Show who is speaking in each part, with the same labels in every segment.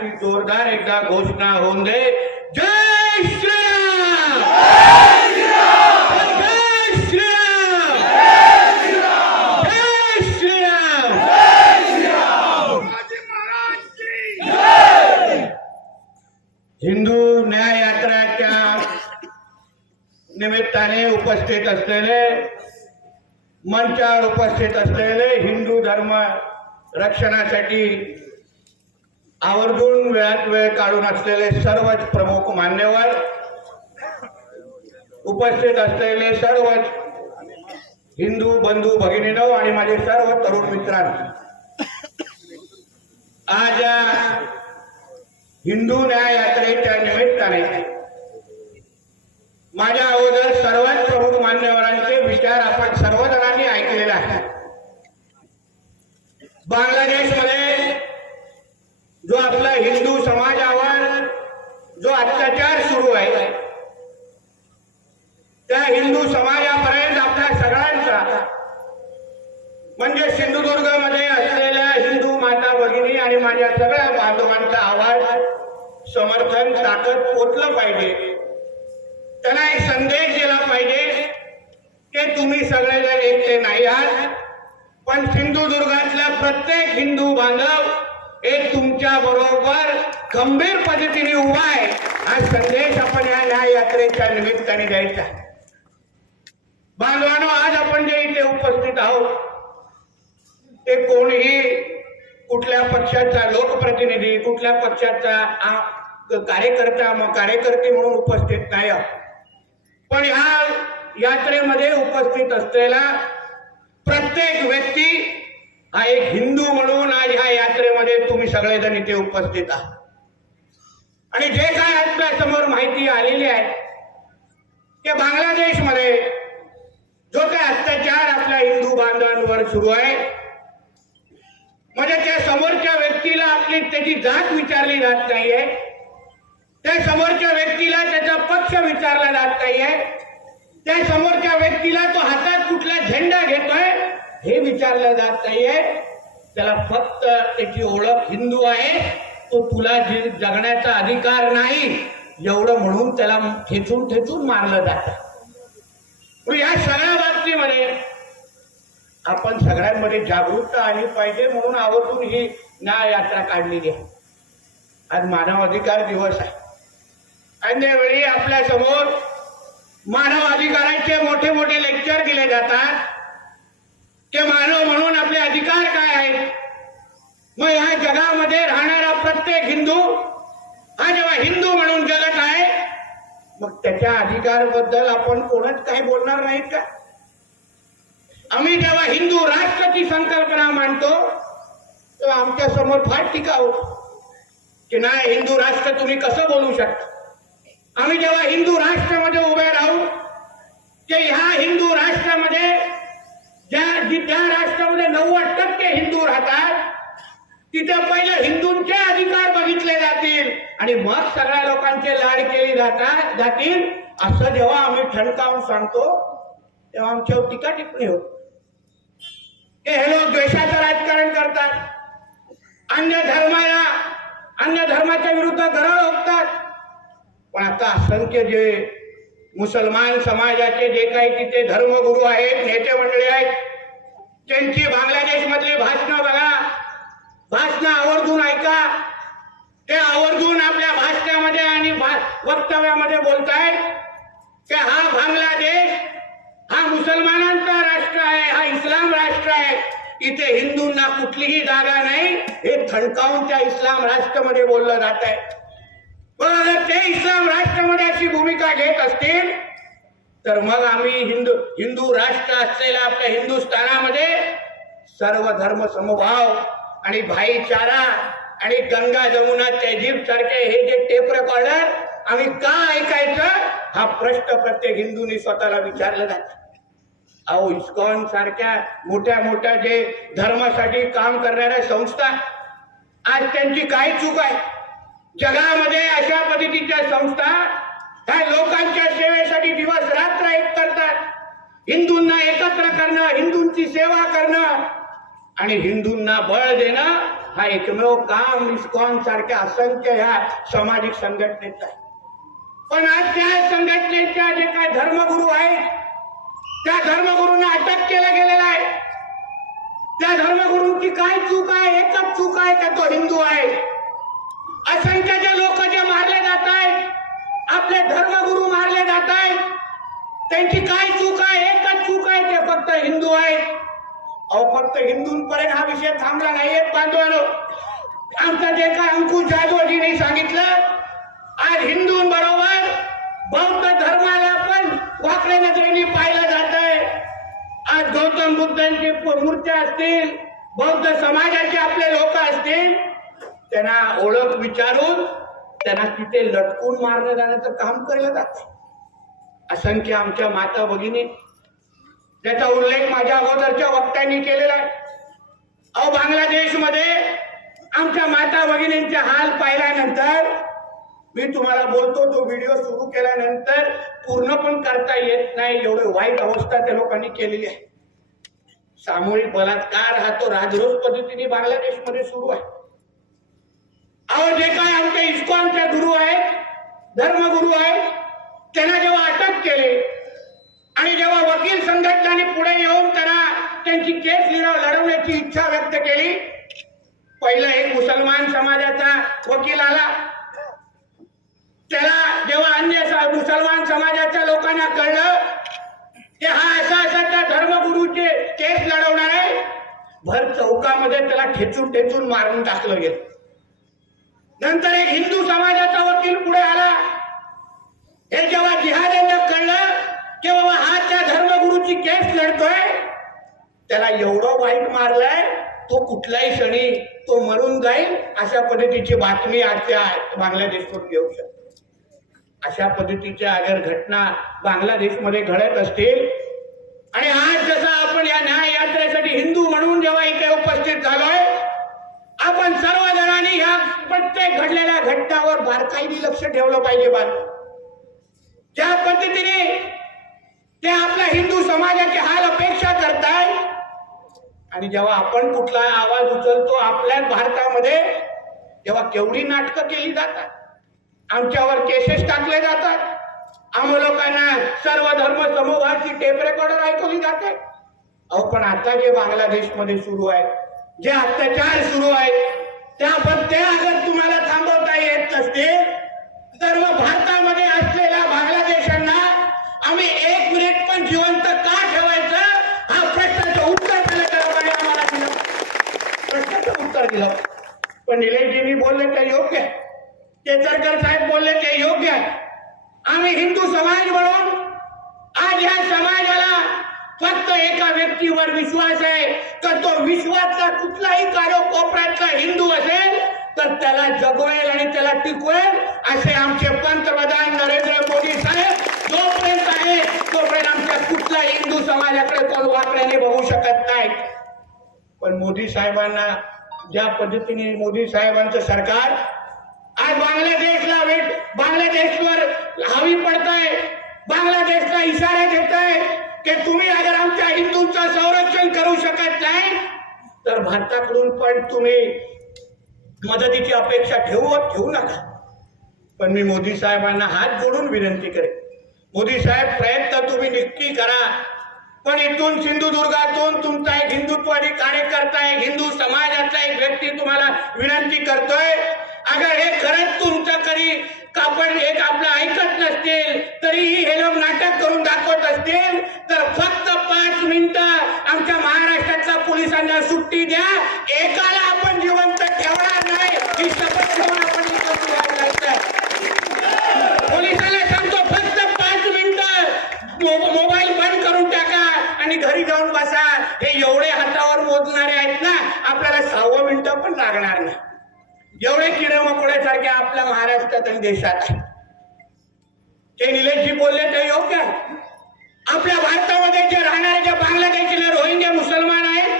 Speaker 1: अशी जोरदार एकदा घोषणा होऊन दे. जय श्रीराम! जय श्रीराम! जय श्रीराम! हिंदू न्याय यात्राच्या निमित्ताने उपस्थित असलेले मंचावर उपस्थित असलेले हिंदू धर्म रक्षणासाठी आवर्जून वेळात वेळ काढून असलेले सर्वच प्रमुख मान्यवर उपस्थित असलेले सर्वच हिंदू बंधू भगिनीनो आणि माझे सर्व तरुण मित्रांनो आज या हिंदू न्याय यात्रेच्या निमित्ताने माझ्या अगोदर सर्वात प्रमुख मान्यवरांचे विचार आपण सर्वजणांनी ऐकलेले आहेत. बांगलादेशमध्ये जो आपला हिंदू समाजावर जो अत्याचार सुरू आहे त्या हिंदू समाजापर्यंत आपल्या सगळ्यांचा म्हणजे सिंधुदुर्गमध्ये असलेल्या हिंदू माता भगिनी आणि माझ्या सगळ्या बांधवांचा आवाज समर्थन ताकद पोचलं पाहिजे त्यांना एक संदेश दिला पाहिजे की तुम्ही सगळेजण एकटे नाही आहात पण सिंधुदुर्गातला प्रत्येक हिंदू बांधव एक तुमच्या बरोबर गंभीर पद्धतीने उभा आहे. हा संदेश आपण या न्याय यात्रेच्या निमित्ताने द्यायचा बांधवानो आज आपण जे इथे उपस्थित आहोत ते कोणीही कुठल्या पक्षाचा लोकप्रतिनिधी कुठल्या पक्षाचा कार्यकर्ता म- कार्यकर्ते म्हणून उपस्थित नाही आहोत. पण ह्या यात्रेमध्ये उपस्थित असलेला प्रत्येक व्यक्ती हा एक हिंदू म्हणून आज ह्या यात्रेमध्ये तुम्ही सगळेजण इथे उपस्थित आहात. आणि जे काय आपल्यासमोर माहिती आलेली आहे की बांगलादेशमध्ये जो काय अत्याचार आपल्या हिंदू बांधवांवर सुरू आहे म्हणजे त्या समोरच्या व्यक्तीला आपली त्याची जात विचारली जात नाहीये त्या समोरच्या व्यक्तीला त्याचा पक्ष विचारला जात नाहीये त्या समोरच्या व्यक्तीला तो हातात कुठला झेंडा घेतोय हे विचारलं जात नाहीये. त्याला फक्त त्याची ओळख हिंदू आहे. तो तुला जी- जगण्याचा अधिकार नाही. एवढं म्हणून त्याला ठेचून ठेचून मारलं जातं. मग या सगळ्या बाबतीमध्ये आपण सगळ्यांमध्ये जागरूकता आली पाहिजे म्हणून आवर्जून ही न्याय यात्रा काढलेली आहे. आज मानव अधिकार दिवस आहे. आणि त्यावेळी आपल्यासमोर मानव अधिकाराचे मोठे मोठे लेक्चर दिले जातात. की मानव म्हणून आपले अधिकार काय आहेत? मग ह्या जगामध्ये राहणारा प्रत्येक हिंदू हा जेव्हा हिंदू म्हणून जगत आहे मग त्याच्या अधिकाराबद्दल आपण कोणच काही बोलणार नाहीत का? आम्ही जेव्हा हिंदू राष्ट्राची संकल्पना मांडतो तेव्हा आमच्यासमोर फार टीका की नाही हिंदू राष्ट्र तुम्ही कसं बोलू शकता? आम्ही जेव्हा हिंदू राष्ट्रामध्ये उभे राहू की ह्या हिंदू राष्ट्रामध्ये ज्या ज्या राष्ट्रामध्ये नव्वद टक्के हिंदू राहतात तिथे पहिले हिंदूंचे अधिकार बघितले जातील. आणि मग सगळ्या लोकांचे लाड केली जातात जातील. असं जेव्हा आम्ही ठणकावून सांगतो तेव्हा आमच्यावर टीका टिप्पणी होत. की हे लोक द्वेषाचं राजकारण करतात. अन्य धर्माला अन्य धर्माच्या विरुद्ध गरळ ओकतात. पण आता असंख्य जे मुसलमान समाजाचे जे काही तिथे धर्मगुरू आहेत नेते मंडळी आहेत त्यांची बांगलादेश मधली भाषणं बघा. भाषणं आवर्जून ऐका. ते आवर्जून आपल्या भाषणामध्ये आणि भा- वक्तव्यामध्ये बोलतायत की हा बांगलादेश हा मुसलमानांचा राष्ट्र आहे हा इस्लाम राष्ट्र आहे. इथे हिंदूंना कुठलीही जागा नाही हे थणकावून त्या इस्लाम राष्ट्रामध्ये बोललं जात आहे पण ते इस्लाम राष्ट्रामध्ये अशी भूमिका घेत असतील तर मग आम्ही हिंदू हिंदू राष्ट्र असलेल्या आपल्या हिंदुस्थानामध्ये सर्व धर्म समभाव आणि भाईचारा आणि गंगा जमुना तहजीब सारखे हे जे टेप रेकॉर्डर आम्ही का ऐकायचं हा प्रश्न प्रत्येक हिंदूंनी स्वतःला विचारला जात. अहो इस्कॉन सारख्या मोठ्या मोठ्या जे धर्मासाठी काम करणाऱ्या संस्था आज त्यांची काय चूक आहे. जगामध्ये अशा पद्धतीच्या संस्था ह्या लोकांच्या सेवेसाठी दिवस रात्र एक करतात. हिंदूंना एकत्र करणं हिंदूंची सेवा करणं आणि हिंदूंना बळ देणं हा एकमेव काम इस्कॉन सारख्या असंख्य ह्या सामाजिक संघटनेचा आहे. पण आज त्या संघटनेच्या जे काय धर्मगुरू आहेत त्या धर्मगुरूंना अटक केला गेलेला आहे. त्या धर्मगुरूंची काय चूक आहे एकच चूक आहे का तो हिंदू आहे? असंख्य जे लोक जे मारले जात आहेत आपले धर्मगुरू मारले जात आहेत त्यांची काय चूक आहे? एकच चूक आहे ते फक्त हिंदू आहेत. अहो फक्त हिंदूंपर्यंत हा विषय थांबला नाहीये बांधवानो आमचं जे काय अंकुश जाधवजीने सांगितलं आज हिंदूंबरोबर बौद्ध धर्माला पण वाकड्या नजरेने पाहिलं जात आहे. आज गौतम बुद्धांची प- मूर्त्या असतील बौद्ध समाजाचे आपले लोक असतील त्यांना ओळख विचारून त्यांना तिथे लटकून मारलं जाण्याचं काम केलं जात. असंख्य आमच्या माता भगिनी त्याचा उल्लेख माझ्या अगोदरच्या वक्त्यांनी केलेला आहे. अहो बांगलादेशमध्ये आमच्या माता भगिनींचे हाल पाहिल्यानंतर मी तुम्हाला बोलतो तो व्हिडिओ सुरू केल्यानंतर पूर्ण पण करता येत नाही एवढे वाईट अवस्था त्या लोकांनी केलेली आहे. सामूहिक बलात्कार हा तो राजरोज पद्धतीने बांगलादेशमध्ये सुरू आहे. अहो जे काय आमच्या इस्कॉनचे गुरु आहेत धर्मगुरू आहेत त्यांना जेव्हा अटक केले आणि जेव्हा वकील संघटनाने पुढे येऊन त्यांना त्यांची केस लिराव लढवण्याची इच्छा व्यक्त केली पहिलं एक मुसलमान समाजाचा वकील आला. त्याला जेव्हा अन्य मुसलमान समाजाच्या लोकांना कळलं की हा असा असा त्या धर्मगुरूचे केस लढवणार आहे भर चौकामध्ये त्याला ठेचून ठेचून मारून टाकलं गेलं. नंतर एक हिंदू समाजाचा वकील पुढे आला. हे जेव्हा जिहाद यांना कळलं की बाबा हा त्या धर्मगुरूची केस लढतोय त्याला एवढं वाईट मारलंय तो कुठल्याही क्षणी तो मरून जाईल अशा पद्धतीची बातमी आजच्या बांगलादेशकडून येऊ शकते. अशा पद्धतीच्या अगर घटना बांगलादेशमध्ये घडत असतील आणि आज जसा आपण या न्याय यात्रेसाठी हिंदू म्हणून जेव्हा इथे उपस्थित झालोय आपण सर्व जणांनी ह्या प्रत्येक घडलेल्या घटनावर बारकाईने लक्ष ठेवलं पाहिजे बा ज्या पद्धतीने ते आपल्या हिंदू समाजाची हाल अपेक्षा करताय आणि जेव्हा आपण कुठला आवाज उचलतो आपल्या भारतामध्ये तेव्हा केवढी नाटकं केली जातात? आमच्यावर केसेस टाकले जातात. आम लोकांना सर्व धर्म समूहाची टेप रेकॉर्डर ऐकवली जाते. अहो पण आता जे बांगलादेशमध्ये सुरू आहे जे अत्याचार सुरू आहेत त्या ते अगर तुम्हाला थांबवता येत नसते तर मग भारतामध्ये असलेल्या बांगलादेशांना आम्ही एक मिनिट पण जिवंत का ठेवायचं? हा प्रश्नाचं उत्तर त्याला आम्हाला दिलं प्रश्नाचं उत्तर दिलं. पण निलेशजींनी बोलले ते योग्य आहे. केसरकर साहेब बोलले ते योग्य आहे. आम्ही हिंदू समाज म्हणून आज या समाजाला फक्त एका व्यक्तीवर विश्वास आहे. तर तो विश्वासचा कुठलाही कोपऱ्यातला हिंदू असेल तर त्याला जगवेल आणि त्याला टिकवेल असे आमचे पंतप्रधान नरेंद्र मोदी साहेब जोपर्यंत आहे तोपर्यंत आमच्या कुठला हिंदू समाजाकडे कोण वाकड्याने बघू शकत नाही पण मोदी साहेबांना ज्या पद्धतीने मोदी साहेबांचं सरकार आज बांगलादेशला वेट बांगलादेशवर हवी पडताय बांगलादेशला इशारा देत आहे की तुम्ही आज आमच्या तुमचं संरक्षण करू शकत नाही तर भारताकडून पण तुम्ही मदतीची अपेक्षा ठेवू ठेवू नका. पण मी मोदी साहेबांना हात जोडून विनंती करेन. मोदी साहेब प्रयत्न तुम्ही नक्की करा. पण इथून सिंधुदुर्गातून तुमचा एक हिंदुत्वादी कार्यकर्ता एक हिंदू समाजातला एक व्यक्ती तुम्हाला विनंती करतोय अगर हे खरंच तुमचं कधी कापड एक आपलं ऐकत नसतील तरीही हे लोक नाटक करून दाखवत असतील तर फक्त पाच मिनिटं आमच्या महाराष्ट्रातल्या पोलिसांना सुट्टी द्या. एकाला आपण जिवंत ठेवणार नाही. ही शपथ घेऊन आपण पोलिसाला सांगतो फक्त पाच मिनिटं मोबाईल बंद करून टाका आणि घरी जाऊन बसा. हे एवढे हातावर मोजणारे आहेत ना आपल्याला सहावं मिनिटं पण लागणार नाही. एवढे किडे मकोड्यासारखे आपल्या महाराष्ट्रात आणि देशात आहे ते निलेशजी बोलले ते योग्य आहे आपल्या भारतामध्ये जे राहणारे जे बांगलादेशीला रोहिंग्या मुसलमान आहेत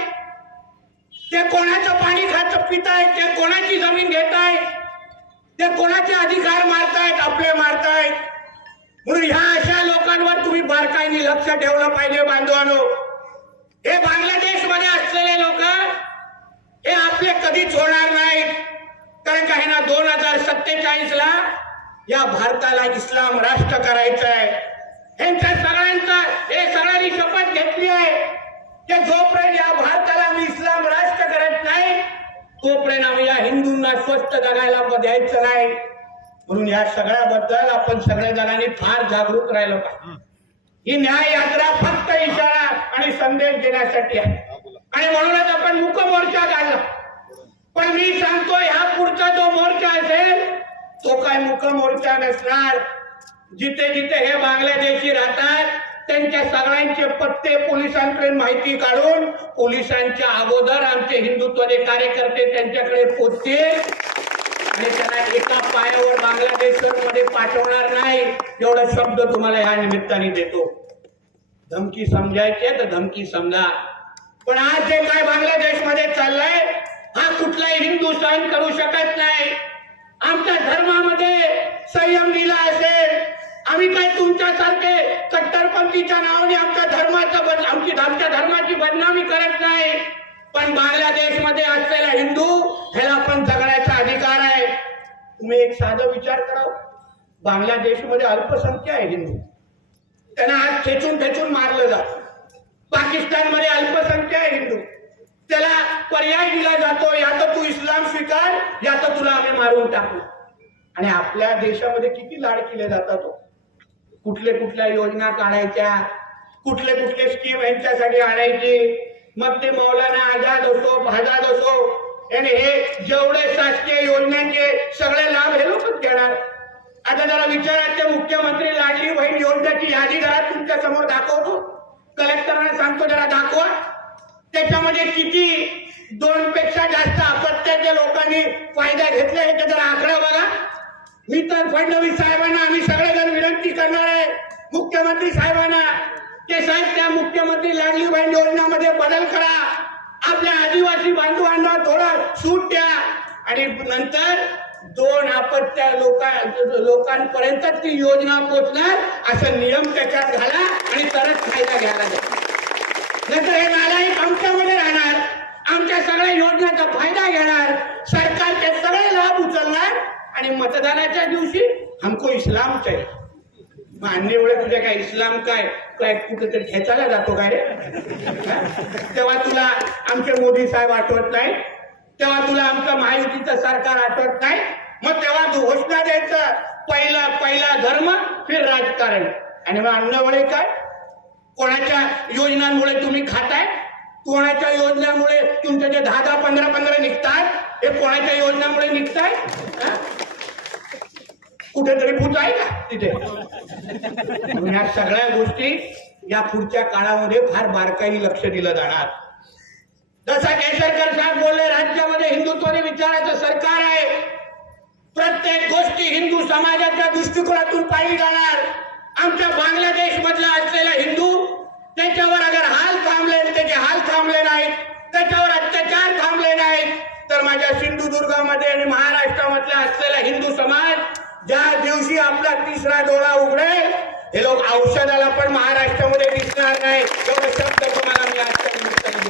Speaker 1: ते कोणाचं पाणी खात पितायत ते कोणाची जमीन घेत आहेत ते कोणाचे अधिकार मारतायत आपले मारतायत? म्हणून ह्या अशा लोकांवर तुम्ही बारकाईने लक्ष ठेवलं पाहिजे बांधवानो. हे बांगलादेशमध्ये असलेले लोक हे आपले कधीच होणार नाहीत. कारण काही ना दोन हजार सत्तेचाळीस ला या भारताला इस्लाम राष्ट्र करायचं आहे यांच्या सगळ्यांचा हे सगळ्यांनी शपथ घेतली आहे. की जोपर्यंत या भारताला मी इस्लाम राष्ट्र तोपर्यंत या हिंदूंना स्वस्त जगायला द्यायचं नाही. म्हणून या सगळ्याबद्दल आपण सगळ्या जणांनी फार जागरूक राहिलो पाहिजे ही. न्याय यात्रा फक्त इशारा आणि संदेश देण्यासाठी आहे. आणि म्हणूनच आपण मुक मोर्चा काढला. पण मी सांगतो ह्या पुढचा जो मोर्चा असेल तो काय मुक मोर्चा नसणार. जिथे जिथे हे बांगलादेशी राहतात त्यांच्या सगळ्यांचे पत्ते पोलिसांकडे माहिती काढून पोलिसांच्या अगोदर आमचे हिंदुत्वाचे कार्यकर्ते त्यांच्याकडे पोचतील. आणि त्यांना एका पायावर बांगलादेशवर मध्ये पाठवणार नाही एवढा शब्द तुम्हाला ह्या निमित्ताने देतो. धमकी समजायची तर धमकी समजा. पण आज जे काय बांगलादेशमध्ये चाललंय हा कुठलाही हिंदू सहन करू शकत नाही. आमच्या धर्मामध्ये संयम दिला असेल आम्ही काय तुमच्यासारखे कट्टरपंथीच्या नावाने आमच्या धर्माचा आमची आमच्या धर्माची बदनामी करत नाही. पण बांगलादेशमध्ये असलेला हिंदू ह्याला पण जगण्याचा अधिकार आहे. तुम्ही एक साधा विचार करा बांगलादेशमध्ये अल्पसंख्या आहे हिंदू. त्यांना आज खेचून खेचून मारलं जात. पाकिस्तानमध्ये अल्पसंख्या आहे हिंदू. त्याला पर्याय दिला जातो या तर तू इस्लाम स्वीकार या तर तुला आम्ही मारून टाकू. आणि आपल्या देशामध्ये किती लाड केले जातात हो. कुठल्या कुठल्या योजना काढायच्या? कुठले कुठले स्कीम यांच्यासाठी आणायची? मग ते मौलाना आझाद असो आझाद असो याने हे जेवढे शासकीय योजनांचे सगळे लाभ हे लोकच घेणार. आता जरा विचारायचे मुख्यमंत्री लाडली बहीण योजनेची यादी जरा तुमच्यासमोर दाखवतो. कलेक्टरने सांगतो जरा दाखवा. त्याच्यामध्ये किती दोन पेक्षा जास्त अपत्याच्या लोकांनी फायदा घेतला हे जरा आकडा बघा. मी तर फडणवीस साहेबांना आम्ही सगळेजण विनंती करणार आहे. मुख्यमंत्री साहेबांना ते साहेब त्या मुख्यमंत्री लाडली बहीण योजनामध्ये बदल करा. आपल्या आदिवासी बांधवांना थोडं सूट द्या. आणि नंतर दोन आपत्त्या लोका लोकांपर्यंत ती योजना पोचणार असं नियम त्याच्यात घाला आणि तरच फायदा घ्यायला द्या नंतर हे नालायक आमच्यामध्ये राहणार. आमच्या सगळ्या योजनांचा फायदा घेणार सरकारचे सगळे लाभ उचलणार आणि मतदानाच्या दिवशी हमको इस्लाम चाहिए मान्य एवढं तुझ्या काय इस्लाम काय? काय कुठेतरी खेचायला जातो काय रे? तेव्हा तुला आमचे मोदी साहेब आठवत नाही? तेव्हा तुला आमचं महायुतीचं सरकार आठवत नाही? मग तेव्हा घोषणा द्यायचं. पहिला पहिला धर्म फिर राजकारण. आणि मग अन्नवळे काय? कोणाच्या योजनांमुळे तुम्ही खाताय? कोणाच्या योजनामुळे तुमचे जे दहा दहा पंधरा पंधरा निघतात? हे कोणाच्या योजनामुळे निघताय? हा? कुठेतरी भूत आहे का तिथे. या सगळ्या गोष्टी या पुढच्या काळामध्ये फार बारकाईने लक्ष दिलं जाणार. जसा केसरकर साहेब बोलले राज्यामध्ये हिंदुत्वाने विचाराचं सरकार आहे. प्रत्येक गोष्टी हिंदू समाजाच्या दृष्टिकोनातून पाहिली जाणार. आमच्या बांगलादेश मधला असलेला हिंदू त्याच्यावर अगर हाल थांबले त्याचे हाल थांबले नाहीत त्याच्यावर अत्याचार थांबले नाहीत तर माझ्या सिंधुदुर्गामध्ये आणि महाराष्ट्रामधला असलेला हिंदू समाज ज्या दिवशी आपला तिसरा डोळा उघडेल हे लोक औषधाला पण महाराष्ट्रामध्ये दिसणार नाही एवढं शब्द तुम्हाला मी आजच्या निमित्ताने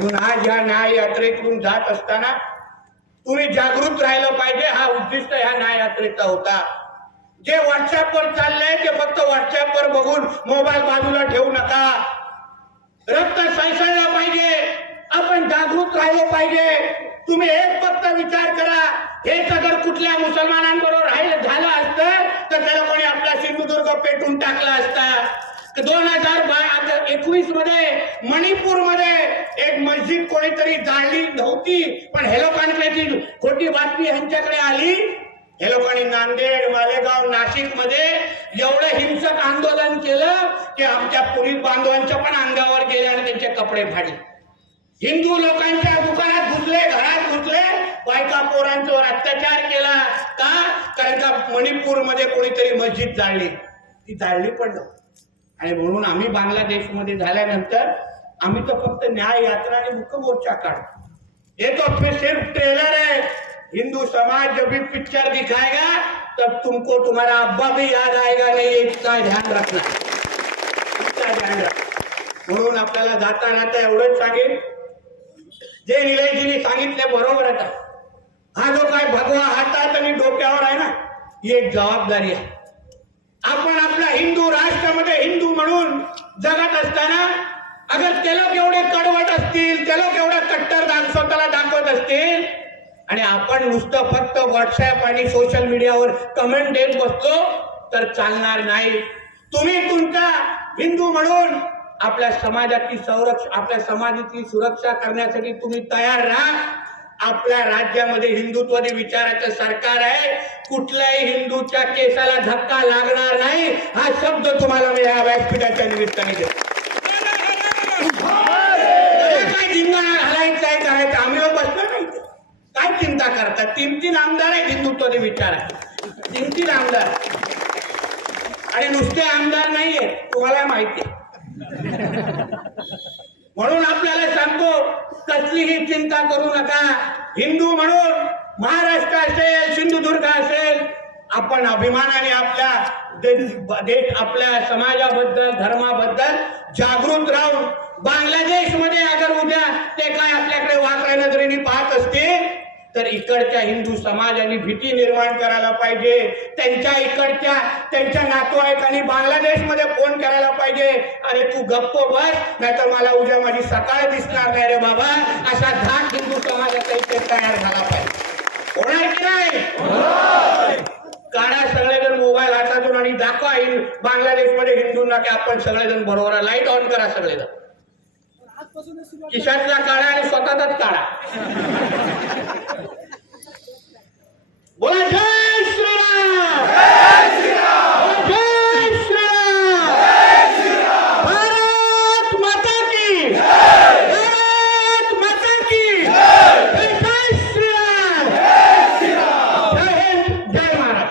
Speaker 1: म्हणून आज या न्याय यात्रेतून जात असताना तुम्ही जागृत राहिलं पाहिजे हा उद्दिष्ट ह्या न्याय यात्रेचा होता. जे व्हॉट्सअपवर चाललंय ते फक्त व्हॉट्सअपवर बघून मोबाईल बाजूला ठेवू नका. रक्त सळसळलं पाहिजे. आपण जागृत राहिलो पाहिजे. तुम्ही एक फक्त विचार करा. हेच जर कुठल्या मुसलमानांबरोबर राहिलं झालं असतं तर त्याला कोणी आपला सिंधुदुर्ग पेटून टाकला असता. दोन हजार एकवीसमध्ये मणिपूरमध्ये एक मस्जिद कोणीतरी जाळली नव्हती पण हे लोकांकडे ती खोटी बातमी ह्यांच्याकडे आली. हे लोकांनी नांदेड मालेगाव नाशिकमध्ये एवढं हिंसक आंदोलन केलं की आमच्या पोलीस बांधवांच्या पण अंगावर गेले आणि त्यांचे कपडे फाडले. हिंदू लोकांच्या दुकानात घुसले घरात घुसले बायका पोरांच्यावर अत्याचार केला का? कारण का मणिपूरमध्ये कोणीतरी मस्जिद जाळली. ती जाळली पण नव्हती. आणि म्हणून आम्ही बांगलादेशमध्ये झाल्यानंतर आम्ही तर फक्त न्याय यात्रा आणि मुखमोर्चा काढतो हे तो फिर सिर्फ ट्रेलर है हिंदू समाज जब भी पिक्चर दिखाएगा तब तुमको तुम्हारा अब्बा भी याद आएगा. नहीं इतना ध्यान रखना. इतना ध्यान रखना. म्हणून आपल्याला जाता जाता एवढंच सांगेल जे निलयजीने सांगितले बरोबरच आहे. हा जो काय भगवा हातात आणि डोक्यावर आहे ना ही एक जबाबदारी आहे. आपण आपल्या हिंदू राष्ट्रामध्ये हिंदू म्हणून जगत असताना अगर ते लोक एवढे कडवट असतील ते लोक एवढा कट्टर स्वतःला दाखवत असतील आणि आपण नुसतं फक्त व्हॉट्सअप आणि सोशल मीडियावर कमेंट देत बसलो तर चालणार नाही. तुम्ही तुमचा हिंदू म्हणून आपल्या समाजाची संरक्षण आपल्या समाजाची सुरक्षा करण्यासाठी तुम्ही तयार राहा. आपल्या राज्यामध्ये हिंदुत्वादी विचाराचं सरकार आहे. कुठल्याही हिंदूच्या केसाला धक्का लागणार नाही. हा शब्द तुम्हाला मी या व्यासपीठाच्या निमित्ताने देतो. काय घालायचं करायचं आम्ही बसलो नाही काय चिंता करतात तीन तीन आमदार आहे हिंदुत्वादी विचार. आहे तीन तीन आमदार. आणि नुसते आमदार नाहीये तुम्हाला माहिती आहे. म्हणून आपल्याला सांगतो कसलीही चिंता करू नका. हिंदू म्हणून महाराष्ट्र असेल सिंधुदुर्ग असेल आपण अभिमानाने आपल्या देश आपल्या समाजाबद्दल धर्माबद्दल जागृत राहून बांगलादेशमध्ये अगर उद्या ते काय आपल्याकडे वाकड्या नजरेने पाहत असतील तर इकडच्या हिंदू समाजाने भीती निर्माण करायला पाहिजे. त्यांच्या इकडच्या त्यांच्या नातेवाईकांनी बांगलादेशमध्ये फोन करायला पाहिजे. अरे तू गप्प बस नाहीतर मला उद्या माझी सकाळ दिसणार नाही रे बाबा. असा धाक हिंदू समाजाचा इथे तयार झाला पाहिजे. होणार की नाही? काढा सगळेजण मोबाईल हातातून आणि दाखवा बांगलादेशमध्ये हिंदूंना की आपण सगळेजण बरोबर लाइट ऑन करा सगळेजण. किशातला काढा आणि स्वतःचाच काढा बोला जय श्रीराम जय श्रीराम भारत माता की भारत माता की जय श्रीराम जय हिंद जय महाराज